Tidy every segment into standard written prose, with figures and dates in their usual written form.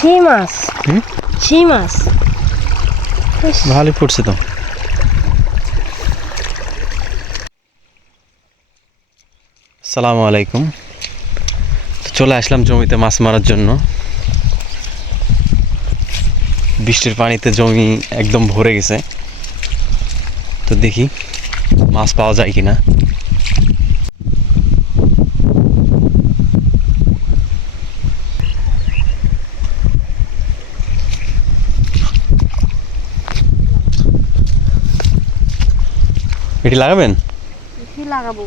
শিং মাছ। শিং মাছ ভালোই পড়ছে তো। আসসালামু আলাইকুম। চলে আসলাম জমিতে মাছ মারার জন্য। বৃষ্টির পানিতে জমি একদম ভরে গেছে, তো দেখি মাছ পাওয়া যায় কিনা। এটি লাগাবেন? কি লাগাবো?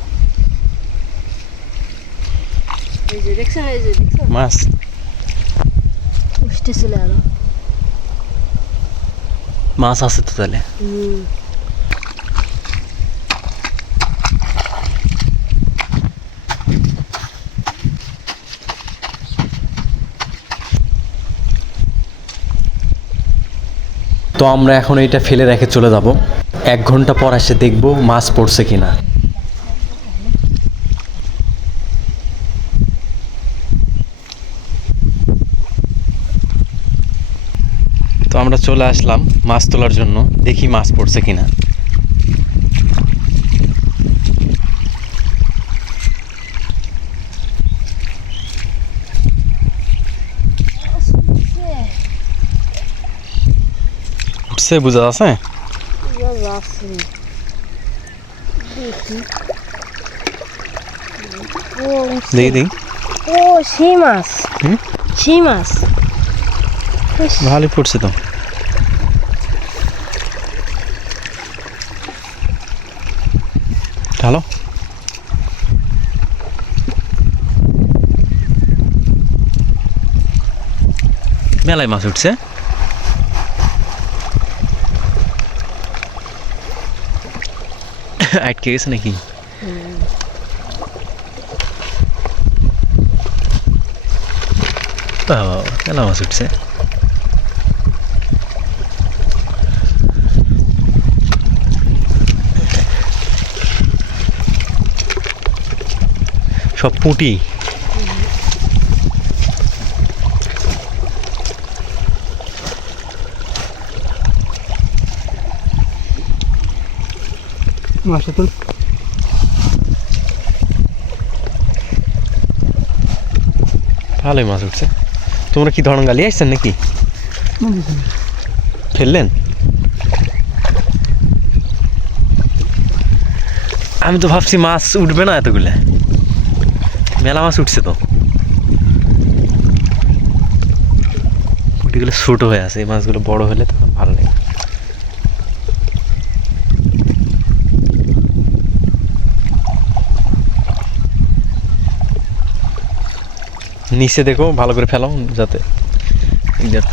এই যে দেখছেন, এই যে দেখছেন মাছ উঠতেছিল আরো। মাছ আছে তো তাহলে। তো আমরা এখন এটা ফেলে রেখে চলে যাব। 1 ঘন্টা পর এসে দেখব মাছ পড়ছে কিনা। তো আমরা চলে আসলাম মাছ তোলার জন্য, দেখি মাছ পড়ছে কিনা। উঠছে, বোঝা আছে। দেখি দেখি। ও শিং মাছ। শিং মাছ ভালোই পড়ছে তো। ঢালো। মেলায় মাছ উঠছে। আটকে গেছে নাকি? মেলা মাছ উঠছে। সব পুঁটি। মাছ তো ভালোই মাছ উঠছে। তোমরা কি ধরন গালি আসছেন নাকি? ফেললেন? আমি তো ভাবছি মাছ উঠবে না এতগুলো। মেলা মাছ উঠছে তো। পুঁটিগুলো ছোট হয়ে আছে, এই মাছগুলো বড় হলে তখন ভালো লাগে। নিচে দেখো, ভালো করে ফেলো যাতে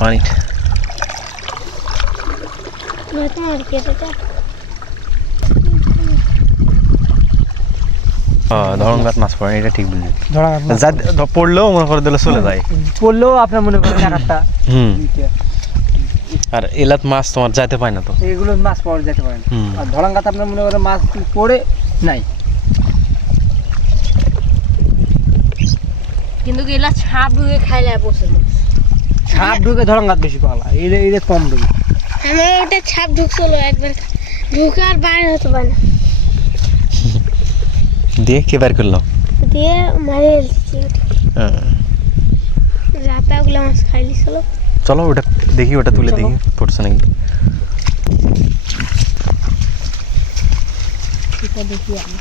পানি। ধরন গাছ মাছ পড়ে, এটা ঠিক বুঝলি। পড়লেও মনে করে দিলে চলে যায়। পড়লেও আপনার মনে করেন একটা। আর এলাত মাছ তোমার যাইতে পায় না তো, এগুলো মাছ পাওয়া যেতে পারে না। আর ধরন গাছ আপনার মনে করেন মাছ পড়ে নাই, কিন্তু এলা ছাপ ঢুকে খাইলে পড়ছে মাছ। ছাপ ঢুকে ধরন গাছ বেশি পাওয়া যায়, এটা কম ঢুকে। আমার ওটা ছাপ ঢুকছিল একবার, ঢুকে আর বাইরে হতে পারে না। দিয়ে কে বের করলো? দিয়ে মারিয়ে দিচ্ছি রাতাগুলো মাছ খাই লিছিল। চলো ওটা দেখি, ওটা তুলে দেখি পড়ছে নাকি। এটা দেখি আমি।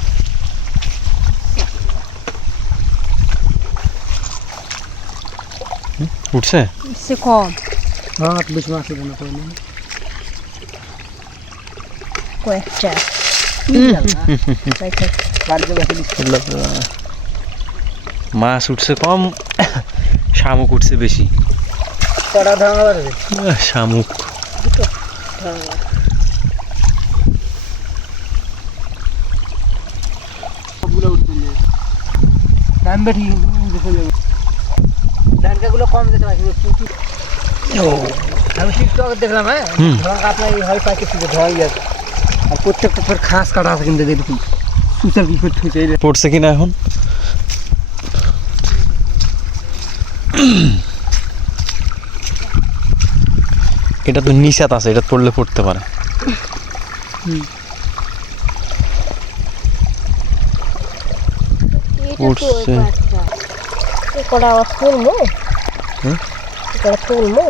উঠছে? সে কম বেশি মাছ উঠে না করলে কয়েকটা মাছ উঠছে কম, শামুক উঠছে বেশি। শামুক ডানকাগুলো কম যেতে পারে। আমি টিকটক দেখলাম, হ্যাঁ আপনার এই হয় পাইতে ধরা গেছে। আর প্রত্যেকটা তোর খাস কাটা আছে কিন্তু দেখুন সুচার কি করতে হয়েছে পড়ছে কিনা এখন। এটা তো নিষাদ আছে, এটা পড়লে পড়তে পারে। উঠছে। কটা তুলবো? হুম? কটা তুলবো?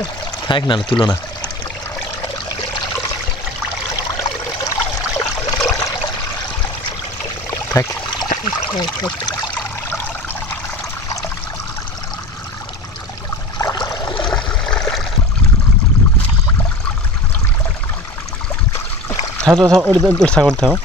থাক না, তুলো না। থাক। থাক, ওটা থাক,